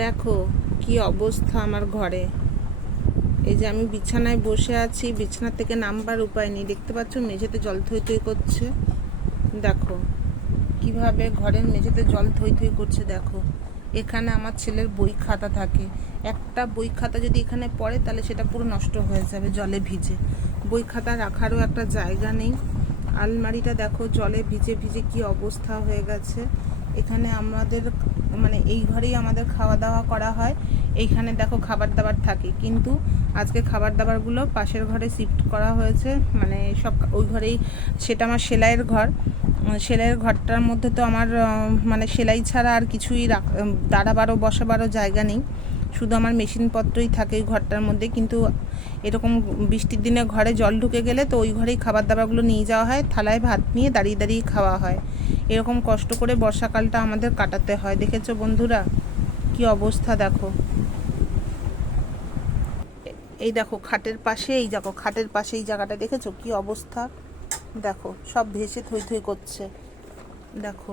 দেখো কি অবস্থা আমার ঘরে। এই যে আমি বিছানায় বসে আছি, বিছানা থেকে নামবার উপায় নেই। দেখতে পাচ্ছ মেঝেতে জল থই থই করছে। দেখো কিভাবে ঘরের মেঝেতে জল থই থই করছে। দেখো এখানে আমার ছেলের বই খাতা থাকে। একটা বই খাতা যদি এখানে পড়ে তাহলে সেটা পুরো নষ্ট হয়ে যাবে জলে ভিজে। বই খাতা রাখারও একটা জায়গা নেই। আলমারিটা দেখো জলে ভিজে ভিজে কি অবস্থা হয়ে গেছে। এখানে আমাদের মানে এই ঘরেই আমাদের খাওয়া দাওয়া করা হয়। এইখানে দেখো খাবার দাবার থাকে, কিন্তু আজকে খাবার দাবারগুলো পাশের ঘরে শিফট করা হয়েছে, মানে সব ওই ঘরেই। সেটা আমার সেলাইয়ের ঘর। সেলাইয়ের ঘরটার মধ্যে তো আমার মানে সেলাই ছাড়া আর কিছুই দাঁড়াবারও বসাবারও জায়গা নেই। শুধু আমার মেশিনপত্রই থাকে ওই ঘরটার মধ্যে। কিন্তু এরকম বৃষ্টির দিনে ঘরে জল ঢুকে গেলে তো ওই ঘরেই খাবার দাবারগুলো নিয়ে যাওয়া হয়, থালায় ভাত নিয়ে দাঁড়িয়ে দাঁড়িয়ে খাওয়া হয়। এরকম কষ্ট করে বর্ষাকালটা আমাদের কাটাতে হয়। দেখেছো বন্ধুরা কি অবস্থা। দেখো এই দেখো খাটের পাশে, এই দেখো খাটের পাশে এই জায়গাটা দেখেছো কি অবস্থা। দেখো সব ভেসে থই থই করছে। দেখো